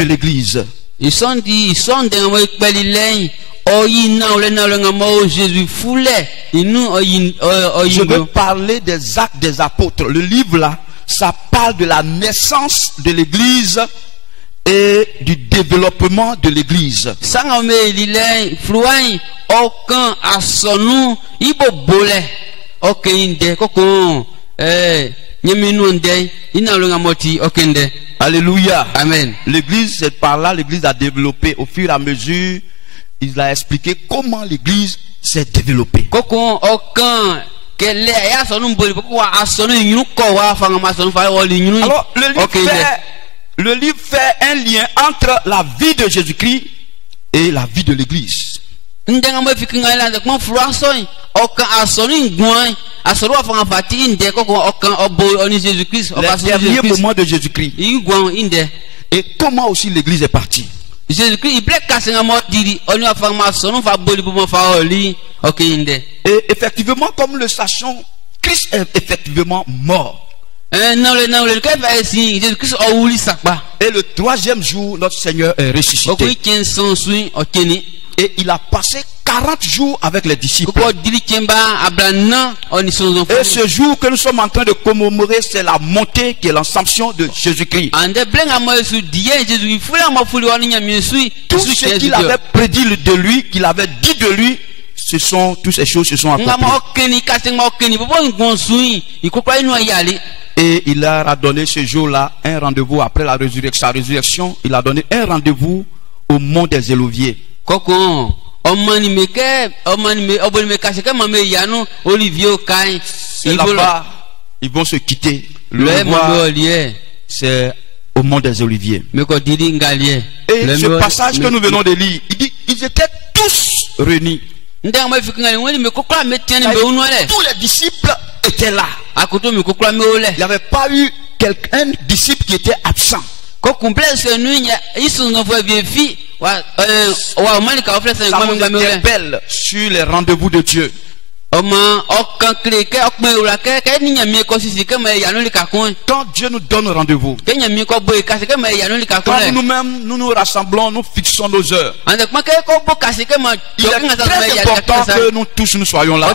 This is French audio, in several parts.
de l'église. Je veux parler des actes des apôtres. Le livre là, ça parle de la naissance de l'église et du développement de l'église. Alléluia. Amen. L'église, c'est par là, l'église a développé au fur et à mesure. Il a expliqué comment l'église s'est développée. Alors, le livre fait un lien entre la vie de Jésus-Christ et la vie de l'église. Les derniers moments de Jésus-Christ. Et comment aussi l'église est partie. Et effectivement, comme le sachons, Christ est effectivement mort. Et le troisième jour, notre Seigneur est ressuscité. Et il a passé 40 jours avec les disciples. Et ce jour que nous sommes en train de commémorer, c'est la montée qui est l'Assomption de Jésus-Christ. Tout ce qu'il avait prédit de lui, qu'il avait dit de lui, toutes ces choses se sont accomplies. Et il leur a donné ce jour-là un rendez-vous après sa résurrection. Il a donné un rendez-vous au mont des Oliviers. C'est là-bas, ils vont se quitter. C'est au mont des Oliviers. Et ce passage que nous venons de lire, il dit, ils étaient tous réunis. Tous les disciples étaient là. Il n'y avait pas eu un disciple qui était absent. Ça nous interpelle sur les rendez-vous de Dieu. Quand Dieu nous donne rendez-vous, quand nous-mêmes nous rassemblons, nous fixons nos heures, il est très important que nous tous nous soyons là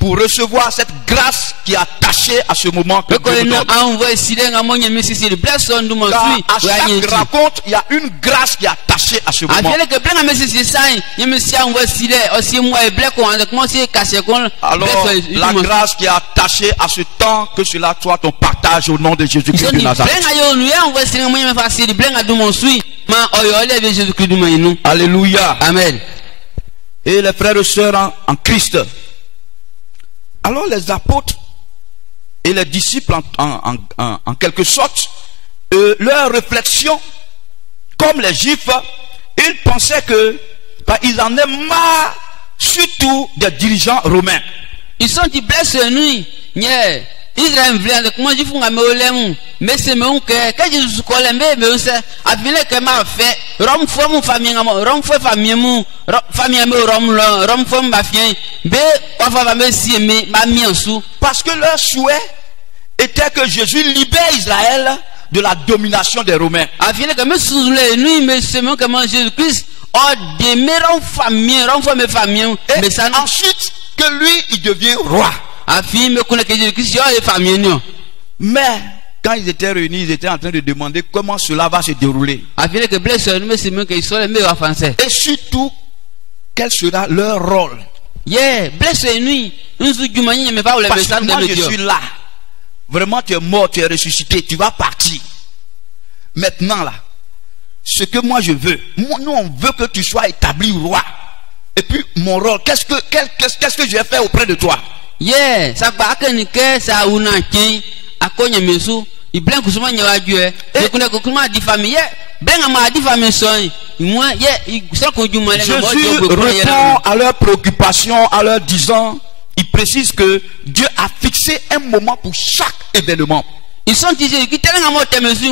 pour recevoir cette grâce qui est attachée à ce moment que Dieu nous donne. À chaque rencontre, il y a une grâce qui est attachée à ce moment. Alors, la grâce qui est attachée à ce temps, que cela soit ton partage au nom de Jésus-Christ de Nazareth. Alléluia. Amen. Et les frères et sœurs en Christ. Alors les apôtres et les disciples en quelque sorte, leur réflexion, comme les Juifs, ils pensaient que ils en aient marre, surtout des dirigeants romains. Ils sont dit blessés nous, Israël vient de comment je fais mais c'est mon que quand je suis collé mais c'est avec que m'a fait Rome foi mon famille Rome foi famille mon Rome foi ma fille be on va me si ma mis en sous parce que leur souhait était que Jésus libère Israël de la domination des Romains. Avec que me sous les nuits mais c'est mon comment Jésus-Christ mais ça ensuite que lui il devient roi. Mais quand ils étaient réunis, ils étaient en train de demander comment cela va se dérouler. Et surtout, quel sera leur rôle. Parce que moi je suis là. Vraiment tu es mort, tu es ressuscité, tu vas partir. Maintenant là, ce que moi je veux, nous on veut que tu sois établi roi. Et puis mon rôle, qu'est-ce que je vais faire auprès de toi? Ça va que ça ou non akonya mesu iblen kusuma nyawa due e kuna kokuma di famille ben ma di famille son moi ça ko juma le Jésus répond à leurs préoccupations en leur disant, il précise que Dieu a fixé un moment pour chaque événement. Ils sont disés qui tellement à monter mesure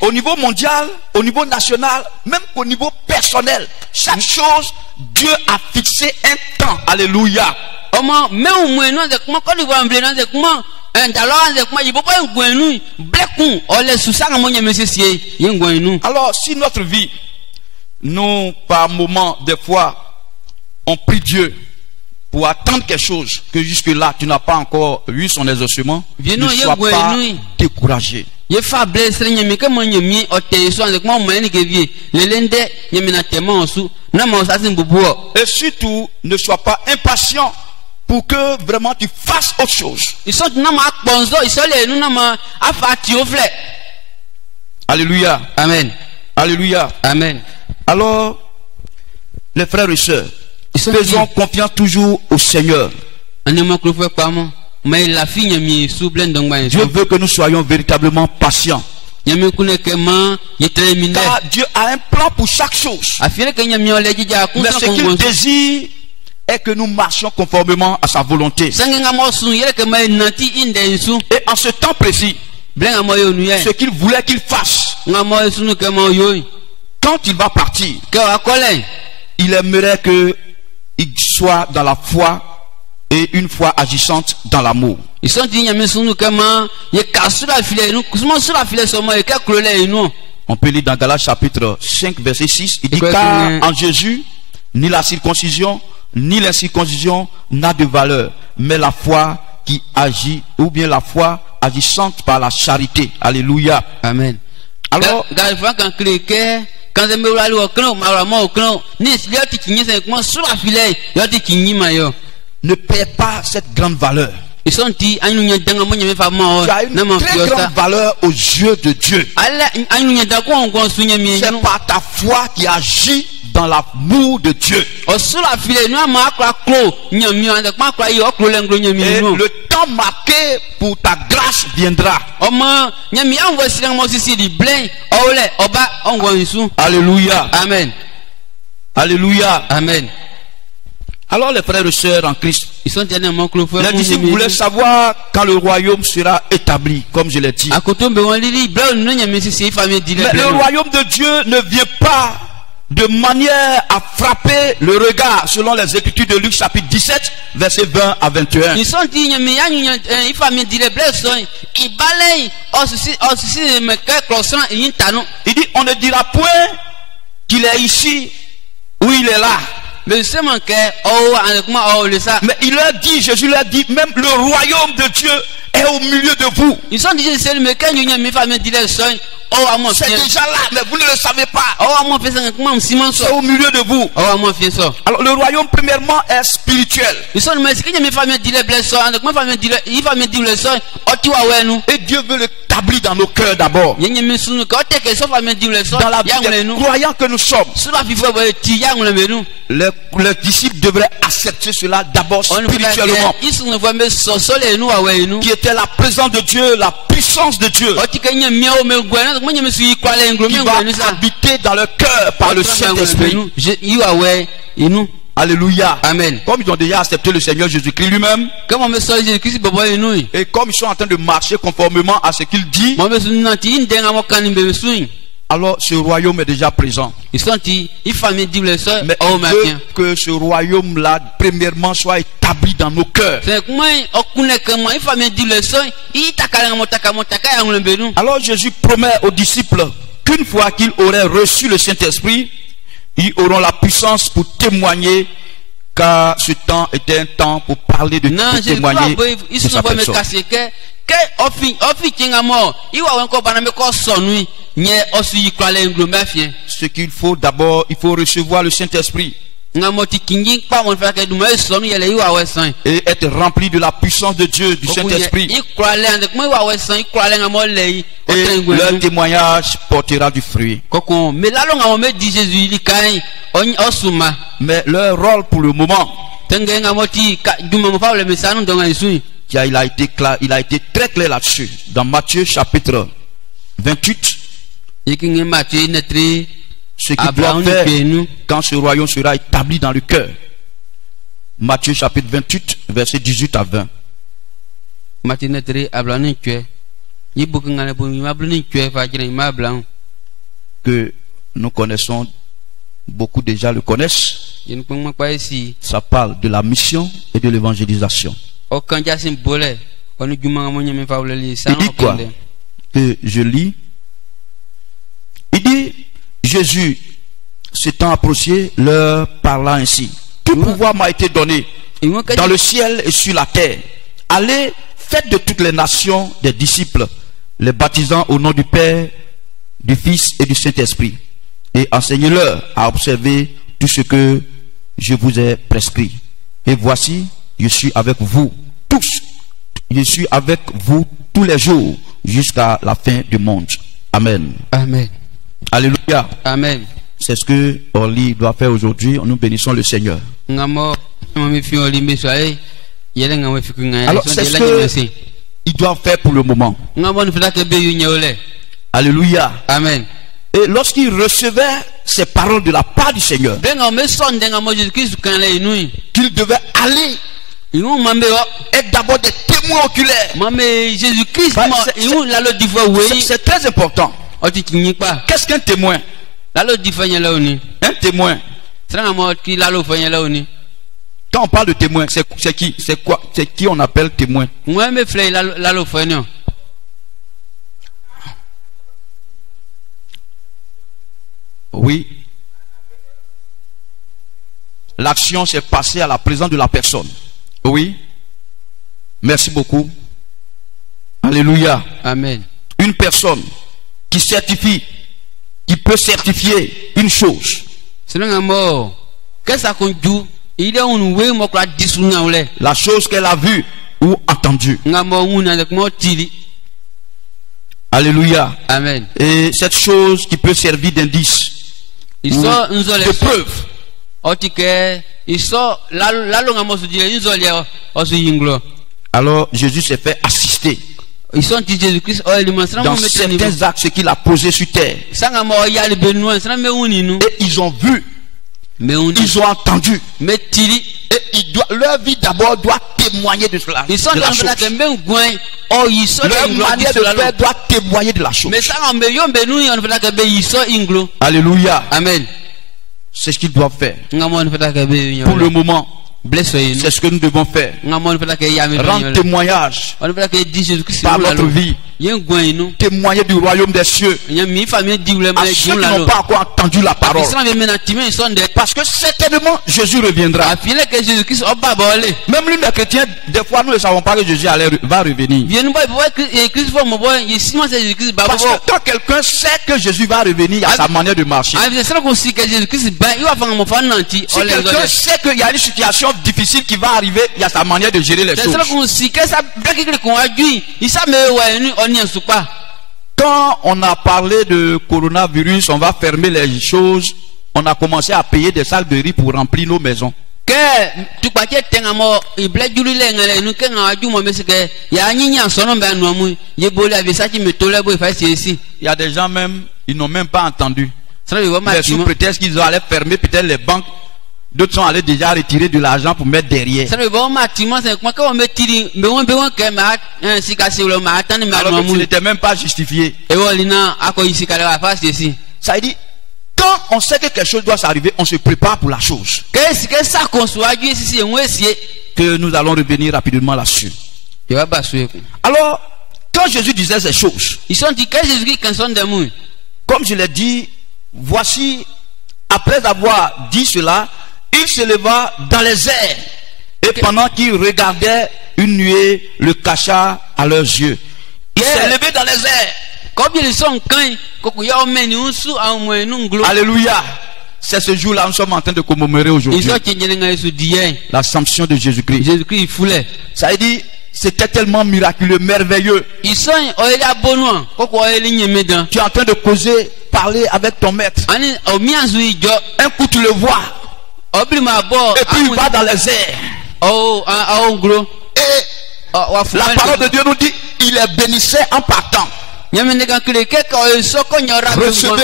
au niveau mondial, au niveau national, même au niveau personnel, chaque chose Dieu a fixé un temps. Alléluia. Alors, si notre vie, nous, par moments, des fois, on prie Dieu pour attendre quelque chose que jusque-là, tu n'as pas encore eu son exaucement, ne sois pas découragé. Et surtout, ne sois pas impatient pour que vraiment tu fasses autre chose. Alléluia. Amen. Alléluia. Amen. Alors, les frères et sœurs, faisons confiance toujours au Seigneur. Dieu veut que nous soyons véritablement patients. Car Dieu a un plan pour chaque chose. Mais ce qu'il désire est que nous marchions conformément à sa volonté. Et en ce temps précis, ce qu'il voulait qu'il fasse, quand il va partir, il aimerait qu'il soit dans la foi et une foi agissante dans l'amour. On peut lire dans Galates chapitre 5 verset 6, il dit: car en Jésus, ni la circoncision ni l'incirconcision n'a de valeur, mais la foi qui agit, ou bien la foi agissante par la charité. Alléluia. Amen. Alors, ne perds pas cette grande valeur. Tu as une très grande valeur aux yeux de Dieu. C'est par ta foi qui agit dans l'amour de Dieu. Et le temps marqué pour ta grâce viendra. Alléluia. Amen. Alléluia. Amen. Alors les frères et sœurs en Christ, les disciples voulaient savoir quand le royaume sera établi, comme je l'ai dit. Mais le royaume de Dieu ne vient pas de manière à frapper le regard, selon les Écritures de Luc chapitre 17, versets 20 à 21. Il dit, on ne dira point qu'il est ici ou il est là. Mais il leur dit, Jésus leur dit, même le royaume de Dieu est au milieu de vous. C'est déjà là, mais vous ne le savez pas. C'est au milieu de vous. Alors le royaume premièrement est spirituel. Et Dieu veut l'établir dans nos cœurs d'abord. Dans la vie des croyants que nous sommes, les disciples devraient accepter cela d'abord spirituellement, qui était la présence de Dieu, la puissance de Dieu, qui va habiter dans le cœur par le Saint-Esprit. Alléluia. Amen. Comme ils ont déjà accepté le Seigneur Jésus-Christ lui-même, et comme ils sont en train de marcher conformément à ce qu'il dit, alors ce royaume est déjà présent. Mais il veut que ce royaume-là, premièrement, soit établi dans nos cœurs. Alors Jésus promet aux disciples qu'une fois qu'ils auraient reçu le Saint-Esprit, ils auront la puissance pour témoigner, car ce temps était un temps pour parler de témoigner de sa personne. Ce qu'il faut d'abord, il faut recevoir le Saint-Esprit et être rempli de la puissance de Dieu, du Saint-Esprit. Et leur témoignage portera du fruit. Mais leur rôle pour le moment, il a été très clair là-dessus. Dans Matthieu chapitre 28, ce qu'il doit faire quand ce royaume sera établi dans le cœur. Matthieu chapitre 28, versets 18 à 20. Que nous connaissons, beaucoup déjà le connaissent. Ça parle de la mission et de l'évangélisation. Il dit quoi? Que je lis. Il dit, Jésus s'étant approché, leur parla ainsi. Tout pouvoir m'a été donné dans le ciel et sur la terre. Allez, faites de toutes les nations des disciples, les baptisant au nom du Père, du Fils et du Saint-Esprit. Et enseignez-leur à observer tout ce que je vous ai prescrit. Et voici, je suis avec vous tous. Je suis avec vous tous les jours jusqu'à la fin du monde. Amen. Amen. Alléluia. Amen. C'est ce que Orly doit faire aujourd'hui. Nous bénissons le Seigneur. Alors, c'est ce qu'il doit faire pour le moment. Alléluia. Amen. Et lorsqu'il recevait ces paroles de la part du Seigneur, qu'il devait aller être d'abord des témoins oculaires. C'est très important. Qu'est-ce qu'un témoin? Un témoin. Quand on parle de témoin, c'est qui? C'est quoi? C'est qui on appelle témoin? Oui. L'action s'est passée à la présence de la personne. Oui. Merci beaucoup. Alléluia. Amen. Une personne qui certifie, qui peut certifier une chose. La chose qu'elle a vue ou entendue. Alléluia. Amen. Et cette chose qui peut servir d'indice, de preuve. Alors Jésus s'est fait assister dans certains actes qu'il a posés sur terre. Et ils ont vu, ils ont entendu. Et leur vie d'abord doit témoigner de cela. De la chose. Leur manière de faire doit témoigner de la chose. Alléluia. Amen. C'est ce qu'ils doivent faire. Pour le moment, c'est ce que nous devons faire. Rendre témoignage par notre vie. Témoigner du royaume des cieux à ceux qui n'ont pas encore entendu la parole. Parce que certainement Jésus reviendra. Même nous les chrétiens, des fois nous ne savons pas que Jésus va revenir. Parce que quand quelqu'un sait que Jésus va revenir, il y a sa manière de marcher. Si quelqu'un sait qu'il y a une situation difficile qui va arriver, il y a sa manière de gérer les choses. Quand on a parlé de coronavirus, on va fermer les choses. On a commencé à payer des sacs de riz pour remplir nos maisons. Il y a des gens même, ils n'ont même pas entendu. Mais sous prétexte qu'ils allaient fermer peut-être les banques, d'autres sont allés déjà retirer de l'argent pour mettre derrière. Alors que ce n'était même pas justifié. Ça veut dire, quand on sait que quelque chose doit s'arriver, on se prépare pour la chose. Que nous allons revenir rapidement là-dessus. Alors, quand Jésus disait ces choses, comme je l'ai dit, voici, après avoir dit cela, il se leva dans les airs. Et pendant qu'il regardait, une nuée le cacha à leurs yeux. Il s'est levé dans les airs. Alléluia. C'est ce jour-là, nous sommes en train de commémorer aujourd'hui l'assomption de Jésus-Christ. Ça veut dire, c'était tellement miraculeux, merveilleux. Tu es en train de causer, parler avec ton maître. Un coup tu le vois. Et puis il va dans les airs. Et la parole de Dieu nous dit, il les bénissait en partant. Recevez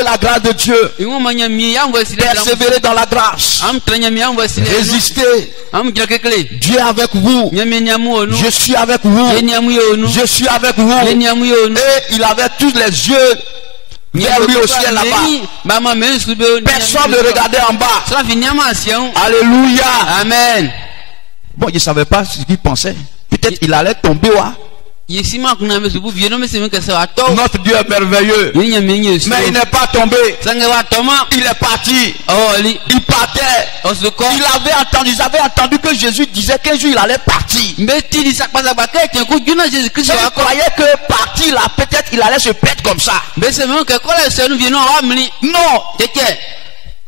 la grâce de Dieu. Persévérez dans la grâce. Résistez. Dieu est avec vous. Je suis avec vous. Je suis avec vous. Et il avait tous les yeux vers lui au ciel là-bas. Personne ne regardait en bas. Alléluia. Amen. Bon, il ne savait pas ce qu'il pensait. Peut-être il allait tomber. Yesima kuna me subu vieno me seme que ça ato. Notre Dieu est merveilleux. Mais il n'est pas tombé. Il est parti. Il partait. Ils avaient entendu que Jésus disait qu'un jour il allait partir. Ils croyaient que partir là, peut-être il allait se perdre comme ça. Non.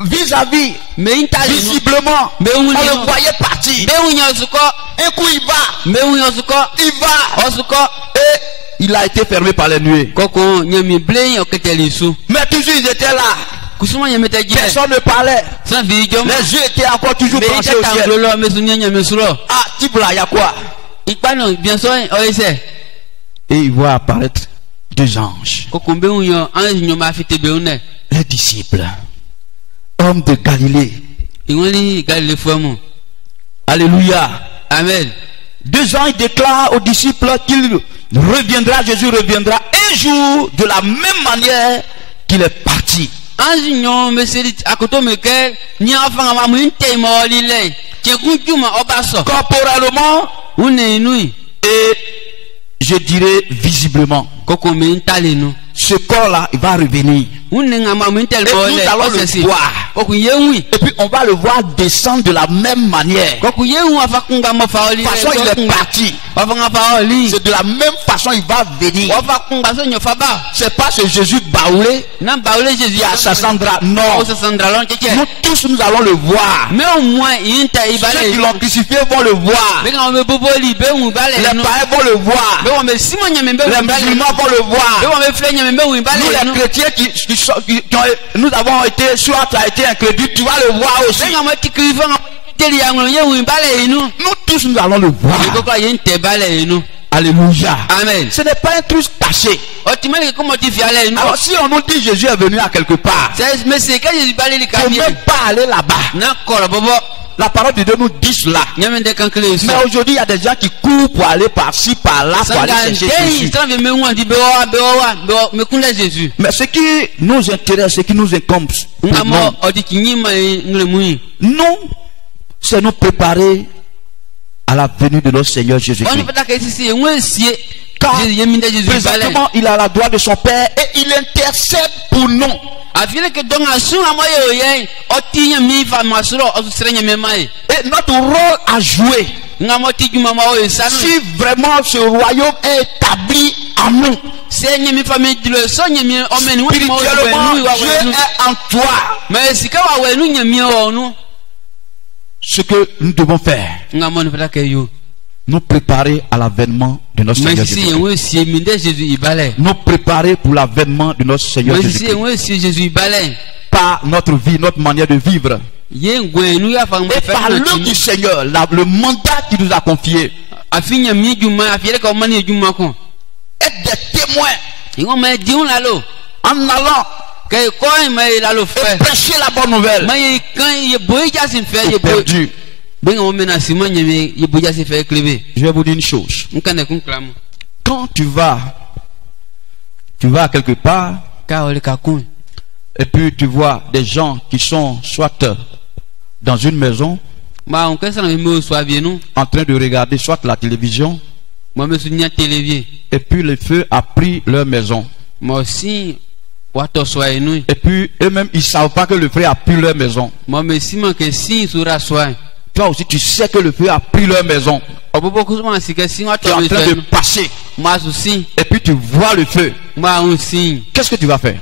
Vis-à-vis, visiblement, on le voyait partir. Un coup il va. Et il a été fermé par les nuées. Mais toujours ils étaient là. Personne ne parlait. Les yeux étaient encore toujours branchés au ciel. Ah, Tibla, il y a quoi? Et il voit apparaître deux anges. Les disciples. Hommes de Galilée. Alléluia. Amen. Deux anges déclarent aux disciples qu'il reviendra, Jésus reviendra un jour de la même manière qu'il est parti. Corporellement et je dirais visiblement. Ce corps-là, il va revenir. Et nous allons le voir. Et puis on va le voir descendre de la même manière. De toute façon, il est parti. C'est de la même façon il va venir. C'est pas ce Jésus baoulé qui a Sassandra. Non. Nous tous nous allons le voir. Ceux qui l'ont crucifié vont le voir. Les païens vont le voir. Les musulmans vont le voir. Nous les chrétiens nous avons été, soit tu as été incrédule, tu vas le voir aussi. Nous tous nous allons le voir. Alléluia. Amen. Ce n'est pas un truc caché. Alors si on nous dit Jésus est venu à quelque part, il ne faut même pas aller là-bas. La parole de Dieu nous dit cela. Mais aujourd'hui, il y a des gens qui courent pour aller par-ci, par-là, pour aller chercher Jésus. Mais ce qui nous intéresse, ce qui nous incombe, nous, c'est nous préparer à la venue de notre Seigneur Jésus-Christ. Car présentement, il a la droite de son Père et il intercède pour nous. Et notre rôle à jouer, si vraiment ce royaume est établi en nous, spirituellement, Dieu est en toi. Ce que nous devons faire, nous préparer à l'avènement de notre Seigneur Jésus-Christ. Nous préparer pour l'avènement de notre Seigneur Jésus-Christ. Par notre vie, notre manière de vivre. Et par l'œuvre du Seigneur, le mandat qu'il nous a confié. Être des témoins. En allant et prêcher la bonne nouvelle. Perdu. Je vais vous dire une chose. Quand tu vas à quelque part et puis tu vois des gens qui sont soit dans une maison en train de regarder soit la télévision et puis le feu a pris leur maison. Et puis eux-mêmes ils ne savent pas que le feu a pris leur maison. Toi aussi tu sais que le feu a pris leur maison. Tu es en train de passer. Et puis tu vois le feu. Qu'est-ce que tu vas faire?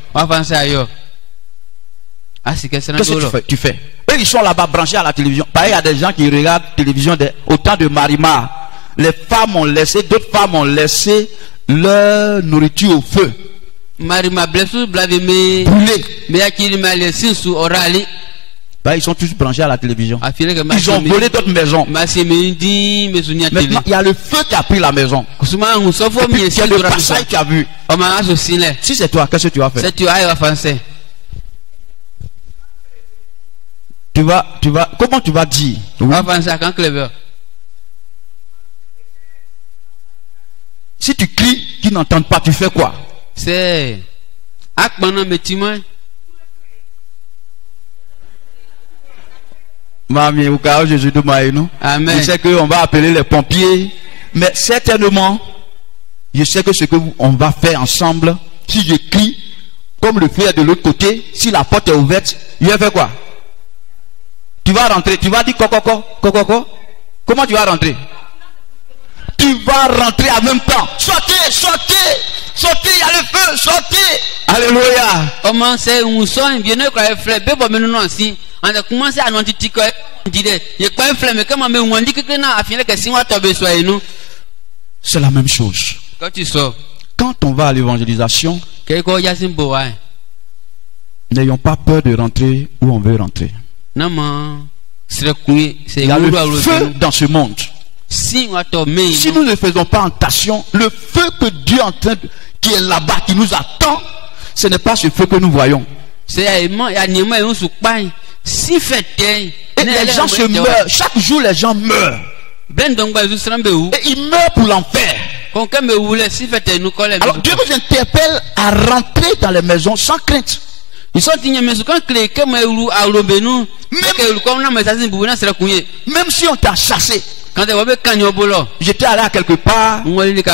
Qu'est-ce que tu fais? Eux ils sont là-bas branchés à la télévision. Pareil, il y a des gens qui regardent la télévision au temps de Marimar. Les femmes ont laissé, d'autres femmes ont laissé leur nourriture au feu. Brûlé. Ils sont tous branchés à la télévision. Ils ont volé d'autres maisons. Maintenant, il y a le feu qui a pris la maison. Et puis, il y a le passage qui a vu. Si c'est toi, qu'est-ce que tu vas faire? Comment tu vas dire? Oui. Si tu cries, qu'ils n'entendent pas, tu fais quoi? C'est Mami, au cas où Jésus de Maïnou. Amen. Je sais qu'on va appeler les pompiers, mais certainement, je sais que ce que on va faire ensemble, si je crie, comme le feu est de l'autre côté, si la porte est ouverte, je vais faire quoi? Tu vas rentrer, tu vas dire coco. Comment tu vas rentrer? Tu vas rentrer en même temps. Sortez, il y a le feu, sortez. Alléluia. Comment c'est un son, bien que la flemme, mais bon, nous aussi. On a commencé à nous dire que il y a pas un flemme, mais comment on dit que non, à finir que si on tombe sur nous. C'est la même chose. Quand tu sors, quand on va à l'évangélisation, n'ayons pas peur de rentrer où on veut rentrer. Il y a le feu dans ce monde. Si nous ne faisons pas attention, le feu que Dieu est en train de, qui est là-bas, qui nous attend, ce n'est pas ce feu que nous voyons. Et les gens se meurent. Chaque jour, les gens meurent. Et ils meurent pour l'enfer. Alors Dieu nous interpelle à rentrer dans les maisons sans crainte. Même si on t'a chassé. J'étais allé à quelque part et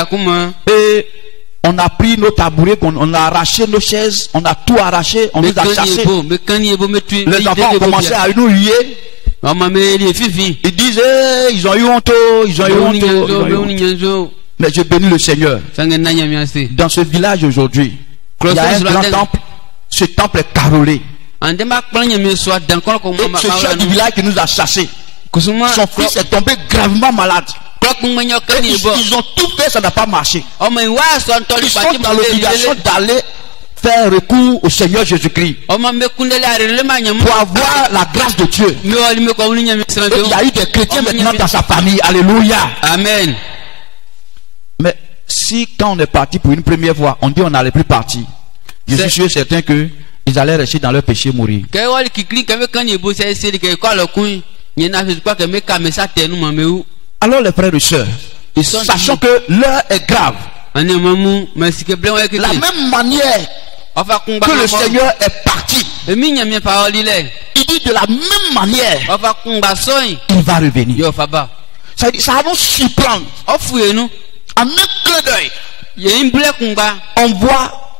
on a pris nos tabourets, on a arraché nos chaises, on a tout arraché, on nous a chassés. Les enfants ont commencé à nous huer. Ils disent ils ont eu honte, Mais je bénis le Seigneur. Dans ce village aujourd'hui, il y a un grand temple. Ce temple est carolé. Et ce chef du village qui nous a chassés, son fils est tombé gravement malade. Ils ont tout fait, ça n'a pas marché. Ils sont dans l'obligation d'aller faire recours au Seigneur Jésus-Christ pour avoir la grâce de Dieu. Et il y a eu des chrétiens maintenant dans sa famille. Alléluia. Amen. Mais si quand on est parti pour une première fois, on dit on n'allait plus partir, je suis sûr certain que ils allaient rester dans leur péché mourir. Alors les frères et sœurs, sachant que l'heure est grave, la même manière que le Seigneur est parti, il dit de la même manière il va revenir. Ça va nous surprendre. En un clin d'œil, on voit,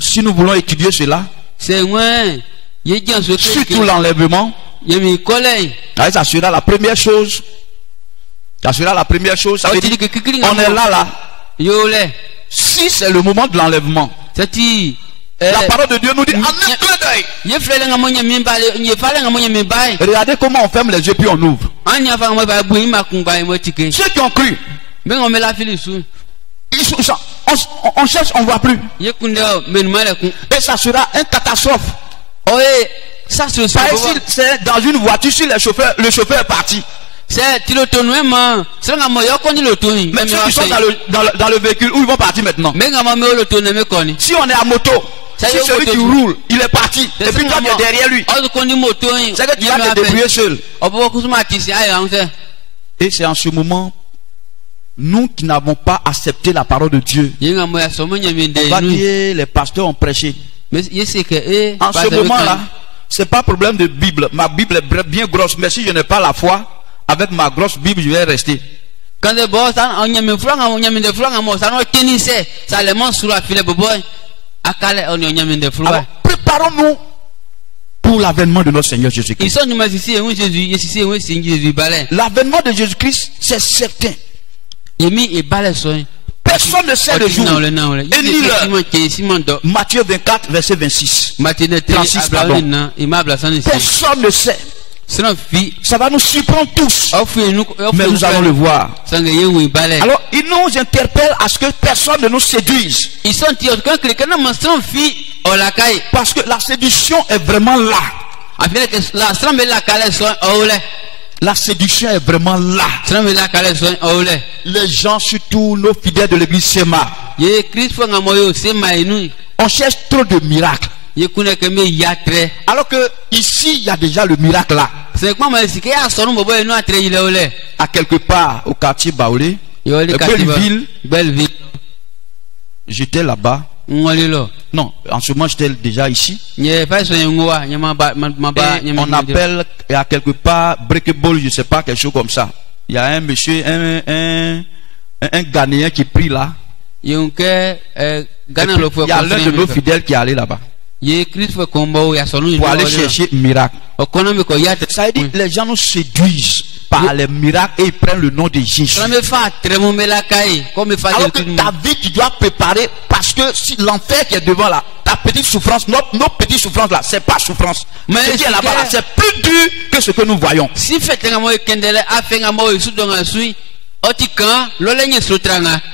si nous voulons étudier cela, surtout l'enlèvement, ça sera la première chose. Ça sera la première chose. Ça veut dire on est là. Si c'est le moment de l'enlèvement, la parole de Dieu nous dit en un clin d'œil. Regardez comment on ferme les yeux puis on ouvre. Ceux qui ont cru, on cherche, on ne voit plus. Et ça sera une catastrophe. Par ici, c'est dans une voiture, si le chauffeur est parti. Mais ceux qui sont dans le véhicule, où ils vont partir maintenant? Si on est à moto, si celui qui roule, il est parti, et puis toi tu es derrière lui, c'est que tu vas te débrouiller seul. Et c'est en ce moment, nous qui n'avons pas accepté la parole de Dieu, on va dire les pasteurs ont prêché. En ce moment-là, c'est pas problème de Bible. Ma Bible est bien grosse, mais si je n'ai pas la foi, avec ma grosse Bible, je vais rester. Alors, préparons-nous pour l'avènement de notre Seigneur Jésus-Christ. L'avènement de Jésus-Christ, c'est certain. Personne ne sait le jour et ni l'heure. Matthieu 24, verset 26. 36, pardon. Personne ne sait. Ça va nous surprendre tous. Mais nous allons le voir. Alors, il nous interpelle à ce que personne ne nous séduise. Parce que la séduction est vraiment là. La séduction est vraiment là. Les gens, surtout nos fidèles de l'église Sema, on cherche trop de miracles. Alors que ici il y a déjà le miracle là. À quelque part au quartier Baoulé, Belleville, j'étais là-bas. Non, en ce moment j'étais déjà ici. Et on appelle à quelque part Breakable, je ne sais pas, quelque chose comme ça. Il y a un monsieur, un Ghanéen qui prie là. Il y a l'un de nos fidèles qui est allé là-bas pour aller chercher un miracle. Ça veut dire que les gens nous séduisent par les miracles et ils prennent le nom de Jésus. Alors que ta vie, tu dois préparer, parce que si l'enfer qui est devant là, ta petite souffrance, nos petites souffrances là, c'est pas souffrance. Mais ce qui est là-bas là, c'est plus dur que ce que nous voyons.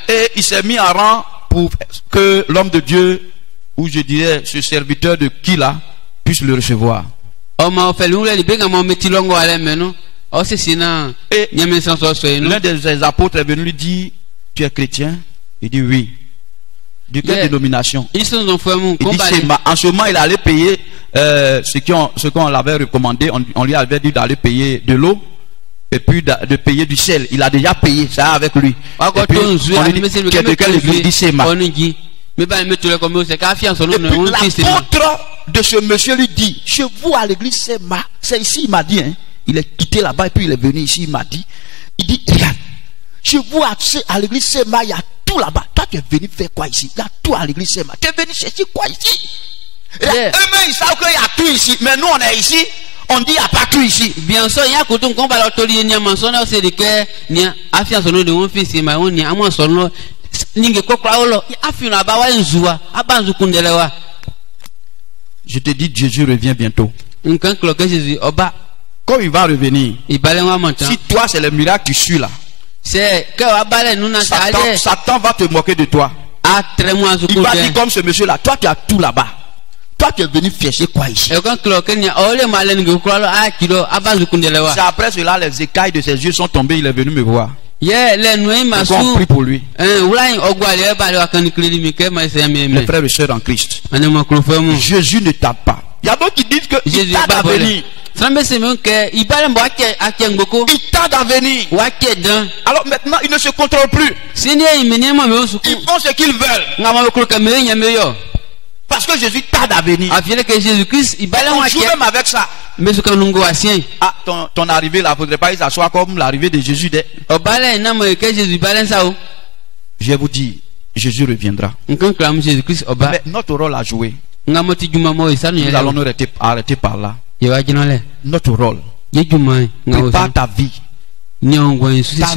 Et il s'est mis en rang pour que l'homme de Dieu, ou je dirais ce serviteur de qui là, puisse le recevoir. Et l'un des apôtres est venu lui dire, tu es chrétien? Il dit oui. De quelle dénomination? Il dit Sema. En ce moment il allait payer ce qu'on l'avait recommandé. On lui avait dit d'aller payer de l'eau et puis de payer du sel. Il a déjà payé ça avec lui. Et puis, on lui dit, de quelle église? Il dit Sema. Et puis l'apôtre de ce monsieur lui dit, je vous à l'église Sema. C'est ici, il m'a dit, hein. Il est quitté là-bas et puis il est venu ici, il m'a dit, il dit, regarde, je vous à l'église Sema, il y a tout là-bas. Toi tu es venu faire quoi ici? Il y a tout à l'église Sema. Tu es venu chercher quoi ici? Eux-mêmes ils savent qu'il y a tout ici, mais nous on est ici, on dit il n'y a pas tout ici. Bien sûr, il y a tout qu'on va l'autoriser, il y a mentionné aussi de que il y a affaire sur nous de mon fils, mais on y a moins sur nous. Je te dis, Jésus revient bientôt. Quand il va revenir, si toi c'est le miracle que tu suis là, Satan va te moquer de toi. Il va dire comme ce monsieur là, toi tu as tout là-bas. Toi tu es venu chercher quoi ici? C'est après cela les écailles de ses yeux sont tombés, il est venu me voir. On prie pour lui. Mes frères et sœurs en Christ, Jésus ne tarde pas. Il y a d'autres qui disent que il tarde à venir. Il tarde à venir. Alors maintenant il ne se contrôle plus. Ils font ce qu'ils veulent. Parce que Jésus tarde à venir. On joue même avec ça. Ah, ton arrivée là, il ne faudrait pas s'asseoir comme l'arrivée de Jésus. Je vous dis, Jésus reviendra. Mais notre rôle à jouer, nous allons nous arrêter par là. Notre rôle, prépare ta vie. Ta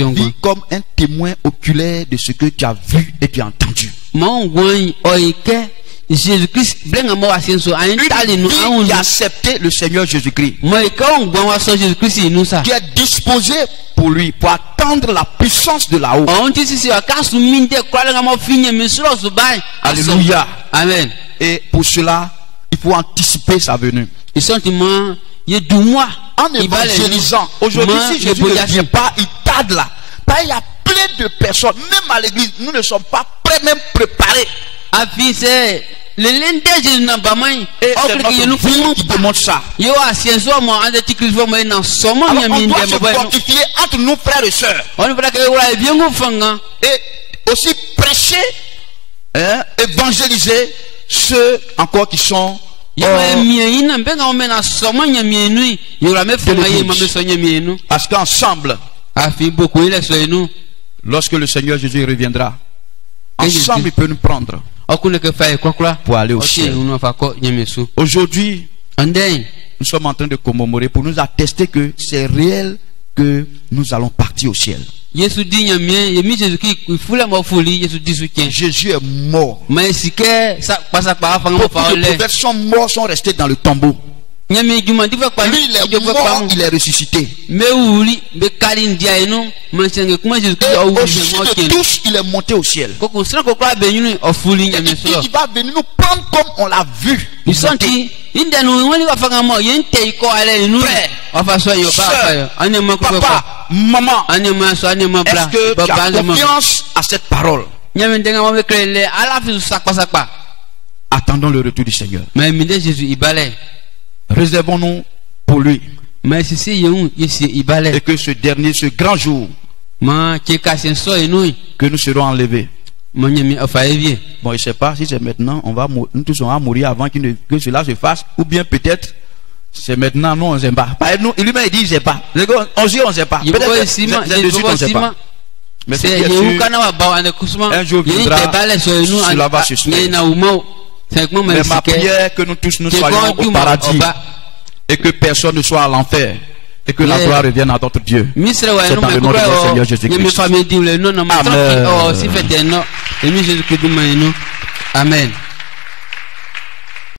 vie comme un témoin oculaire de ce que tu as vu et tu as entendu. Jésus-Christ qui a accepté le Seigneur Jésus-Christ, qui est disposé pour lui, pour attendre la puissance de là-haut. Alléluia. Amen. Et pour cela, il faut anticiper sa venue. En évangélisant, aujourd'hui si Jésus ne vient pas, il tarde là. Il y a plein de personnes, même à l'église, nous ne sommes pas prêts, même préparés. Et c'est notre vie qui demande ça. Alors on doit se fortifier entre nous frères et sœurs. Et aussi prêcher, évangéliser ceux encore qui sont parce qu'ensemble, lorsque le Seigneur Jésus reviendra, ensemble il peut nous prendre pour aller au ciel. Aujourd'hui, nous sommes en train de commémorer pour nous attester que c'est réel que nous allons partir au ciel. Jésus est mort. Beaucoup de prophètes sont morts, sont restés dans le tombeau. Lui, il est mort, il est ressuscité. Et au dessus de tous, il est monté au ciel. Et il va venir nous prendre comme on l'a vu. Frère, soeur, papa, maman, est-ce que tu as confiance à cette parole? Attendons le retour du Seigneur. Réservons-nous pour lui. Et que ce dernier, ce grand jour, que nous serons enlevés. Bon, je ne sais pas si c'est maintenant, nous tous on va mourir avant que cela se fasse, ou bien peut-être c'est maintenant, nous on ne sait pas. Lui-même il dit il ne sait pas. On dit on ne sait pas. Peut-être c'est de suite on ne sait pas. Mais ce qui est sûr, un jour viendra, cela va se faire. Mais ma prière que nous tous nous soyons au paradis et que personne ne soit à l'enfer et que la gloire revienne à notre Dieu. C'est dans le nom de notre Seigneur Jésus-Christ. Amen. Amen.